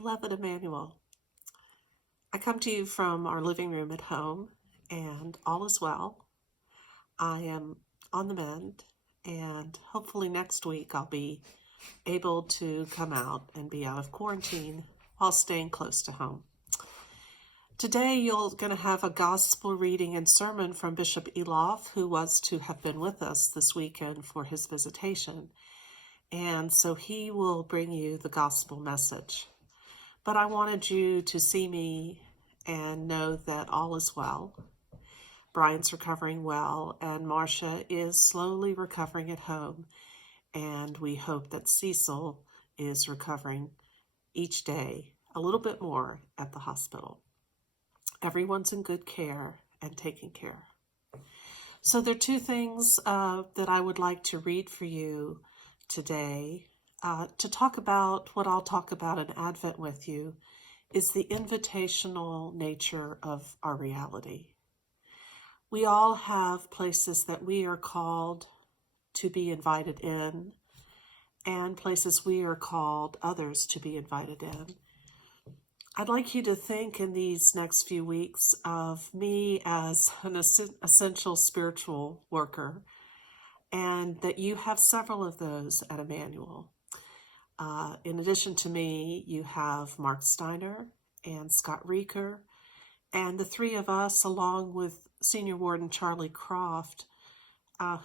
Beloved Emmanuel, I come to you from our living room at home, and all is well. I am on the mend, and hopefully next week I'll be able to come out and be out of quarantine while staying close to home. Today you're going to have a gospel reading and sermon from Bishop Elof, who was to have been with us this weekend for his visitation. And so he will bring you the gospel message. But I wanted you to see me and know that all is well. Brian's recovering well, and Marcia is slowly recovering at home. And we hope that Cecil is recovering each day a little bit more at the hospital. Everyone's in good care and taking care. So there are two things that I would like to read for you today. To talk about what I'll talk about in Advent with you is the invitational nature of our reality. We all have places that we are called to be invited in, and places we are called others to be invited in. I'd like you to think in these next few weeks of me as an essential spiritual worker, and that you have several of those at Emmanuel. In addition to me, you have Mark Steiner and Scott Rieker, and the three of us, along with Senior Warden Charlie Croft,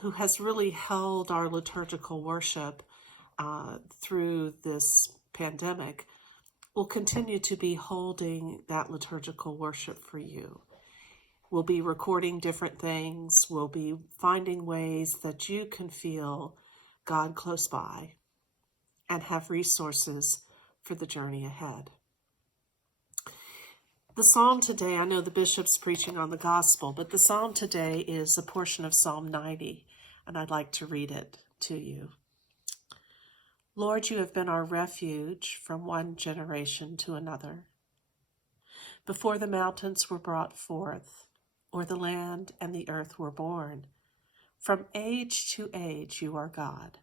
who has really held our liturgical worship through this pandemic, will continue to be holding that liturgical worship for you. We'll be recording different things. We'll be finding ways that you can feel God close by and have resources for the journey ahead. The psalm today, I know the bishop's preaching on the gospel, but the psalm today is a portion of Psalm 90, and I'd like to read it to you. Lord, you have been our refuge from one generation to another. Before the mountains were brought forth, or the land and the earth were born, from age to age you are God.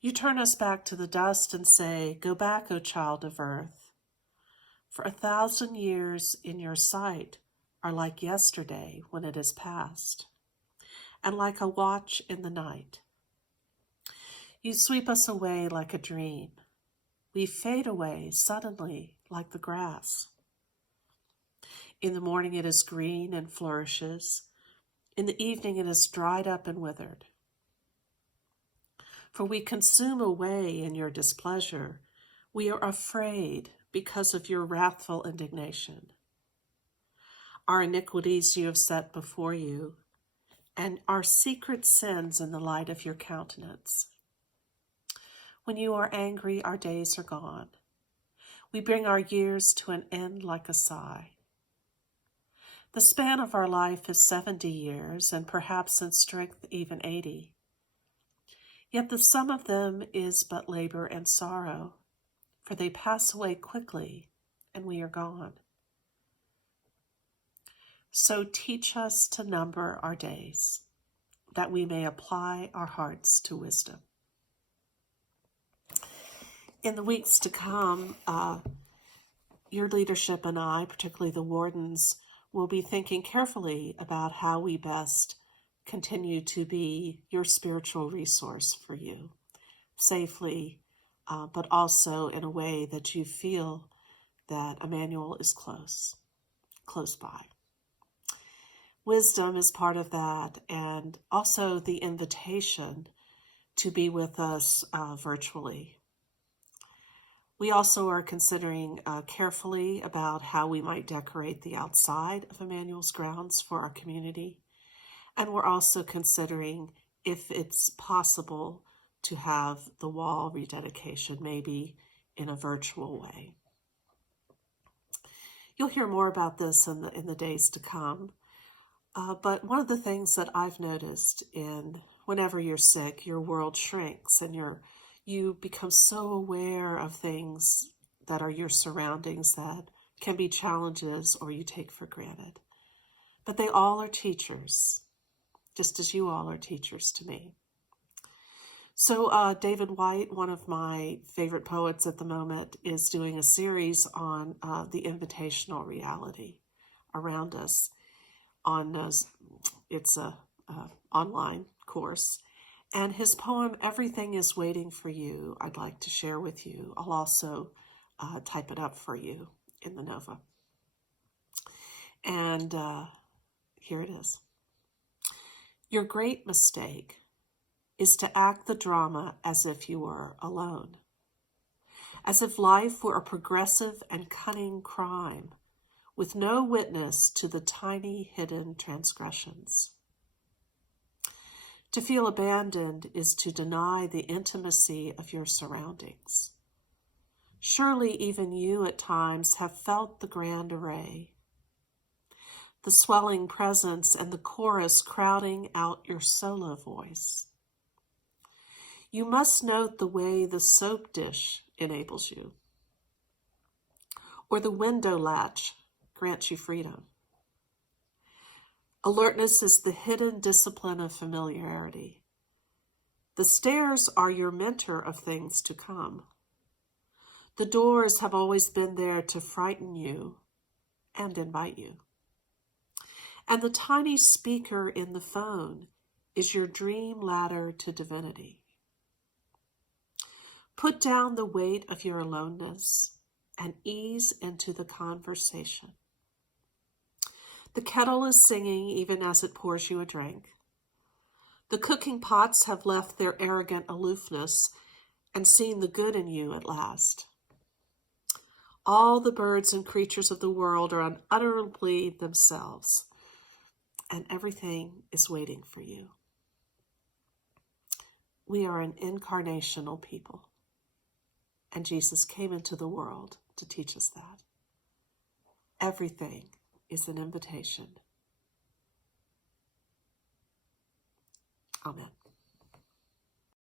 You turn us back to the dust and say, go back, O child of earth. For 1,000 years in your sight are like yesterday when it is past, and like a watch in the night. You sweep us away like a dream. We fade away suddenly like the grass. In the morning it is green and flourishes. In the evening it is dried up and withered. For we consume away in your displeasure. We are afraid because of your wrathful indignation. Our iniquities you have set before you, and our secret sins in the light of your countenance. When you are angry, our days are gone. We bring our years to an end like a sigh. The span of our life is 70 years, and perhaps in strength even 80. Yet the sum of them is but labor and sorrow, for they pass away quickly, and we are gone. So teach us to number our days, that we may apply our hearts to wisdom. In the weeks to come, your leadership and I, particularly the wardens, will be thinking carefully about how we best continue to be your spiritual resource for you, safely, but also in a way that you feel that Emmanuel is close by. Wisdom is part of that, and also the invitation to be with us virtually. We also are considering carefully about how we might decorate the outside of Emmanuel's grounds for our community. And we're also considering if it's possible to have the wall rededication, maybe in a virtual way. You'll hear more about this in the days to come. But one of the things that I've noticed whenever you're sick, your world shrinks and you become so aware of things that are your surroundings that can be challenges or you take for granted. But they all are teachers, just as you all are teachers to me. So David White, one of my favorite poets at the moment, is doing a series on the invitational reality around us. It's a online course, and his poem "Everything Is Waiting for You" I'd like to share with you. I'll also type it up for you in the Nova. And here it is. Your great mistake is to act the drama as if you were alone, as if life were a progressive and cunning crime with no witness to the tiny hidden transgressions. To feel abandoned is to deny the intimacy of your surroundings. Surely even you at times have felt the grand array, the swelling presence and the chorus crowding out your solo voice. You must note the way the soap dish enables you, or the window latch grants you freedom. Alertness is the hidden discipline of familiarity. The stairs are your mentor of things to come. The doors have always been there to frighten you and invite you. And the tiny speaker in the phone is your dream ladder to divinity. Put down the weight of your aloneness and ease into the conversation. The kettle is singing even as it pours you a drink. The cooking pots have left their arrogant aloofness and seen the good in you at last. All the birds and creatures of the world are unutterably themselves, and everything is waiting for you. We are an incarnational people, and Jesus came into the world to teach us that. Everything is an invitation. Amen.